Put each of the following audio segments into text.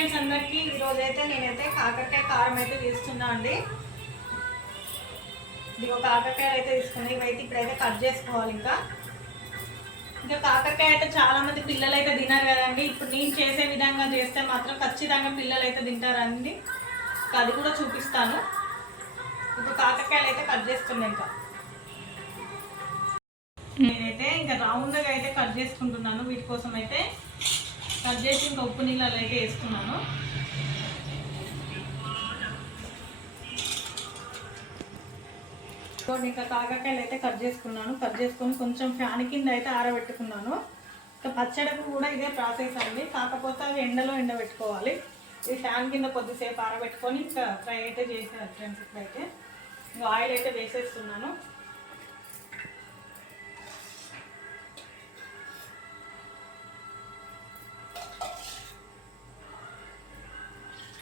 Friends అందరికి ఈరోజు అయితే నేనైతే కాకరకాయ కారం అయితే చేస్తున్నా అండి. ఇదిగో కాకరకాయలు అయితే తీసుకున్నాయి ఇవైతే ఇప్పుడైతే కట్ చేసుకోవాలి ఇంకా. ఇంకా కాకరకాయ అయితే చాలా మంది పిల్లలు అయితే తినరు కదండి. ఇప్పుడు నేను చేసే విధంగా చేస్తే మాత్రం ఖచ్చితంగా పిల్లలు అయితే తింటారండి. ఇంకా అది కూడా చూపిస్తాను. ఇప్పుడు కాకరకాయలు అయితే కట్ చేస్తున్నాయి ఇంకా. నేనైతే ఇంకా రౌండ్గా అయితే కట్ చేసుకుంటున్నాను. వీటి కోసం అయితే కట్ చేసి ఇంకా ఉప్పు నీళ్ళలో అయితే వేసుకున్నాను. ఇంకా కాకరకాయలు అయితే కట్ చేసుకున్నాను. కట్ చేసుకొని కొంచెం ఫ్యాన్ కింద అయితే ఆరబెట్టుకున్నాను. ఇంకా పచ్చడికి కూడా ఇదే ప్రాసెస్ అండి. కాకపోతే అవి ఎండలో ఎండబెట్టుకోవాలి. ఈ ఫ్యాన్ కింద కొద్దిసేపు ఆరబెట్టుకొని ఇంకా ఫ్రై అయితే చేసేది ఫ్రెండ్స్ ఇప్పుడైతే. ఇంకా ఆయిల్ అయితే వేసేస్తున్నాను.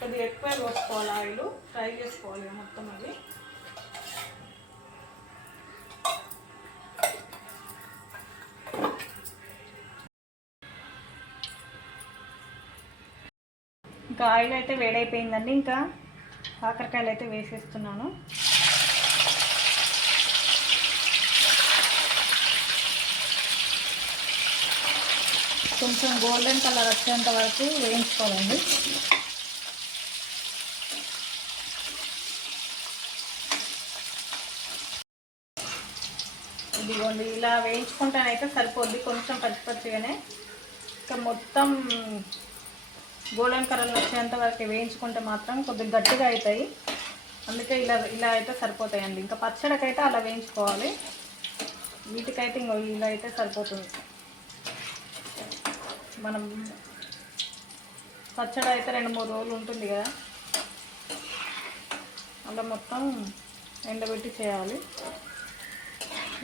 కొద్దిగా ఎక్కువ పోసుకోవాలి ఆయిల్. ఫ్రై చేసుకోవాలి మొత్తం అది. ఇంకా ఆయిల్ అయితే వేడైపోయిందండి. ఇంకా కాకరకాయలు అయితే వేసేస్తున్నాను. కొంచెం గోల్డెన్ కలర్ వచ్చేంత వరకు వేయించుకోవాలండి. ఇదిగోండి ఇలా వేయించుకుంటానైతే సరిపోద్ది. కొంచెం పచ్చి పచ్చిగానే. ఇంకా మొత్తం గోల్డెన్ కలర్ వచ్చేంత వరకు వేయించుకుంటే మాత్రం కొద్దిగా గట్టిగా అవుతాయి. అందుకే ఇలా ఇలా అయితే సరిపోతాయండి. ఇంకా పచ్చడికైతే అలా వేయించుకోవాలి. వీటికైతే ఇంకో ఇలా అయితే సరిపోతుంది. మనం పచ్చడి అయితే రెండు మూడు రోజులు ఉంటుంది కదా. అలా మొత్తం ఎండబెట్టి చేయాలి.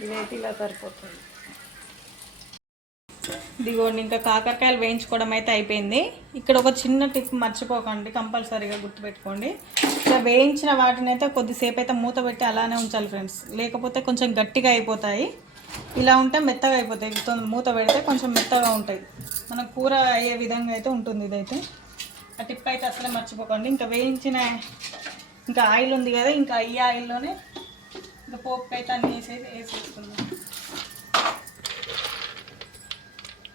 ఇదైతే ఇలా సరిపోతుంది. ఇదిగోండి ఇంకా కాకరకాయలు వేయించుకోవడం అయితే అయిపోయింది. ఇక్కడ ఒక చిన్న టిప్ మర్చిపోకండి కంపల్సరీగా గుర్తుపెట్టుకోండి. ఇట్లా వేయించిన వాటిని అయితే కొద్దిసేపు అయితే మూత పెట్టి అలానే ఉంచాలి ఫ్రెండ్స్. లేకపోతే కొంచెం గట్టిగా అయిపోతాయి. ఇలా ఉంటే మెత్తగా అయిపోతాయి. మూత పెడితే కొంచెం మెత్తగా ఉంటాయి. మన కూర అయ్యే విధంగా అయితే ఉంటుంది ఇదైతే. ఆ టిప్ అయితే అసలే మర్చిపోకండి. ఇంకా వేయించిన ఇంకా ఆయిల్ ఉంది కదా ఇంకా ఈ ఆయిల్లోనే ఇంకా పోపుకి అయితే అన్ని వేసేది వేసేసుకుందాం.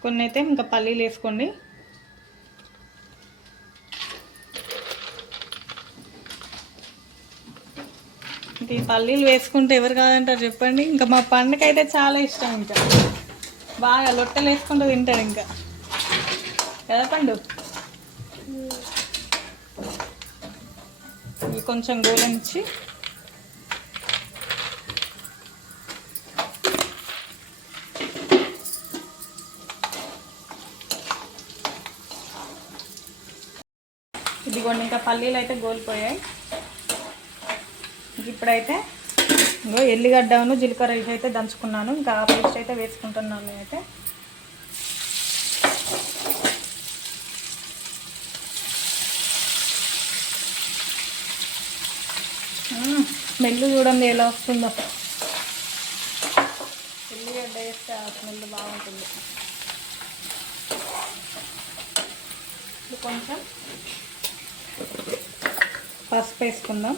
కొన్ని అయితే ఇంకా పల్లీలు వేసుకోండి. ఇంకా ఈ పల్లీలు వేసుకుంటే ఎవరు కాదంటారు చెప్పండి. ఇంకా మా పండుగ అయితే చాలా ఇష్టం ఇంకా. బాగా లొట్టలు వేసుకుంటూ తింటారు ఇంకా. కదా పండు? కొంచెం గోలనిచ్చి ఇదిగోండి ఇంకా పల్లీలు అయితే గోలిపోయాయి. ఇప్పుడైతే ఇంకో ఎల్లిగడ్డను జీలకర్ర వేసి అయితే దంచుకున్నాను. ఇంకా ఆ పేస్ట్ అయితే వేసుకుంటున్నాను నేనైతే. స్మెల్ చూడండి ఎలా వస్తుందో. ఎల్లిగడ్డ వేస్తే ఆ స్మెల్ బాగుంటుంది. కొంచెం పసుపు వేసుకుందాం.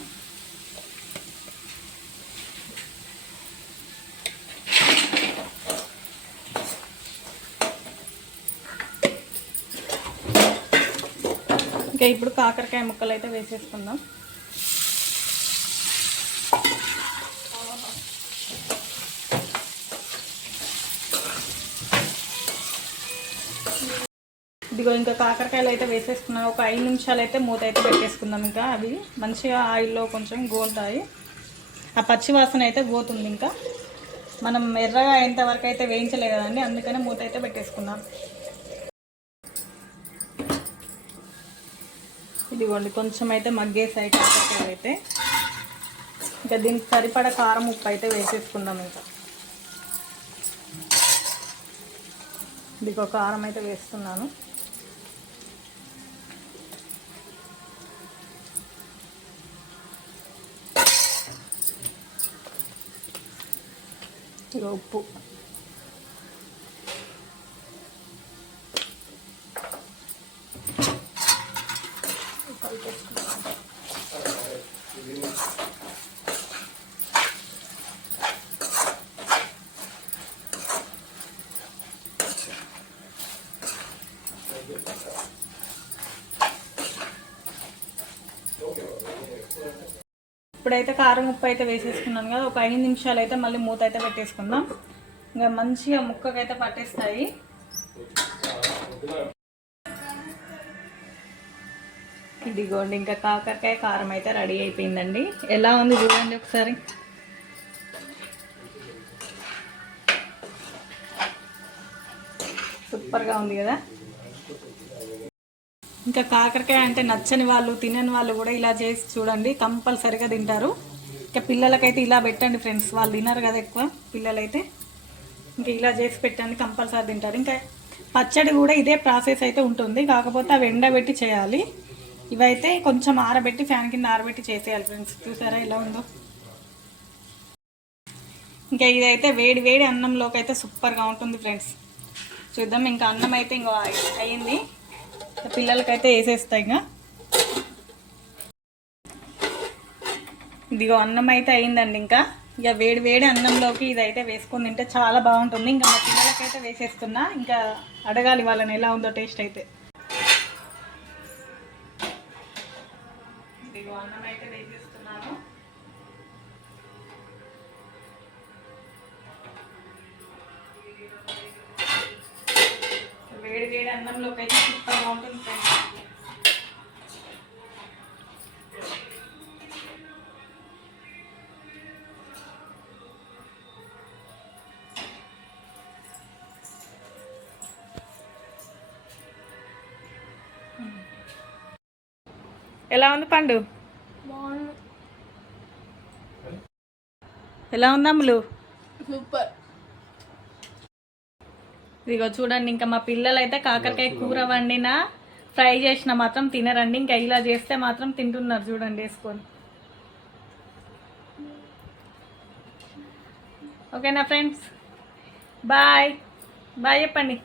ఇంకా ఇప్పుడు కాకరకాయ ముక్కలు అయితే వేసేసుకుందాం. ఇదిగో ఇంకా కాకరకాయలు అయితే వేసేసుకున్నాం. ఒక ఐదు నిమిషాలు అయితే మూత అయితే పెట్టేసుకుందాం ఇంకా. అవి మంచిగా ఆయిల్లో కొంచెం గోలుతాయి. ఆ పచ్చి వాసన అయితే పోతుంది ఇంకా. మనం ఎర్రగా అయ్యేంత వరకు అయితే వేయించలే కదండి. అందుకనే మూత అయితే పెట్టేసుకుందాం. ఇదిగోండి కొంచెం అయితే మగ్గేసాయి కాకరకాయలు అయితే. ఇంకా దీనికి సరిపడ కారం ఉప్పు అయితే వేసేసుకుందాం ఇంకా. ఇదిగో కారం అయితే వేస్తున్నాను. ఇక ఉప్పు ఇప్పుడైతే కారం ఉప్పు అయితే వేసేసుకున్నాను కదా ఒక ఐదు నిమిషాలు అయితే మళ్ళీ మూత అయితే పెట్టేసుకుందాం. ఇంకా మంచిగా ముక్కకైతే పట్టేస్తాయి. ఇదిగోండి ఇంకా కాకరకాయ కారం అయితే రెడీ అయిపోయిందండి. ఎలా ఉంది చూడండి ఒకసారి. సూపర్గా ఉంది కదా? ఇంకా కాకరకాయ అంటే నచ్చని వాళ్ళు తినని వాళ్ళు కూడా ఇలా చేసి చూడండి. కంపల్సరిగా తింటారు. ఇంకా పిల్లలకైతే ఇలా పెట్టండి ఫ్రెండ్స్. వాళ్ళు తినరు కదా ఎక్కువ పిల్లలైతే. ఇంకా ఇలా చేసి పెట్టండి కంపల్సరీ తింటారు. ఇంకా పచ్చడి కూడా ఇదే ప్రాసెస్ అయితే ఉంటుంది. కాకపోతే అవి ఎండబెట్టి చేయాలి. ఇవైతే కొంచెం ఆరబెట్టి ఫ్యాన్ కింద ఆరబెట్టి చేసేయాలి ఫ్రెండ్స్. చూసారా ఎలా ఉందో? ఇంకా ఇదైతే వేడి వేడి అన్నంలోకి అయితే సూపర్గా ఉంటుంది ఫ్రెండ్స్. చూద్దాం ఇంకా అన్నం అయితే ఇంకో అయింది అయ్యింది. పిల్లలకైతే వేసేస్తాయి ఇంకా. ఇదిగో అన్నం అయితే అయిందండి ఇంకా. ఇక వేడి వేడి అన్నంలోకి ఇదైతే వేసుకొని తింటే చాలా బాగుంటుంది. ఇంకా మా పిల్లలకైతే వేసేస్తున్నా. ఇంకా అడగాలి వాళ్ళని ఎలా ఉందో టేస్ట్ అయితే. ఇదిగో అన్నం అయితే వేసేస్తున్నాను. వేడి అన్నంలోకి అయితే సూపర్ బాగుంటుంది ఫ్రెండ్స్. ఎలా ఉంది పండు? ఎలా ఉంది అమ్ములు? సూపర్. ఇదిగో చూడండి ఇంకా మా పిల్లలు అయితే కాకరకాయ కూర వండినా ఫ్రై చేసిన మాత్రం తినరండి. ఇంకా ఇలా చేస్తే మాత్రం తింటున్నారు చూడండి వేసుకొని. ఓకేనా ఫ్రెండ్స్? బాయ్. బాయ్ చెప్పండి.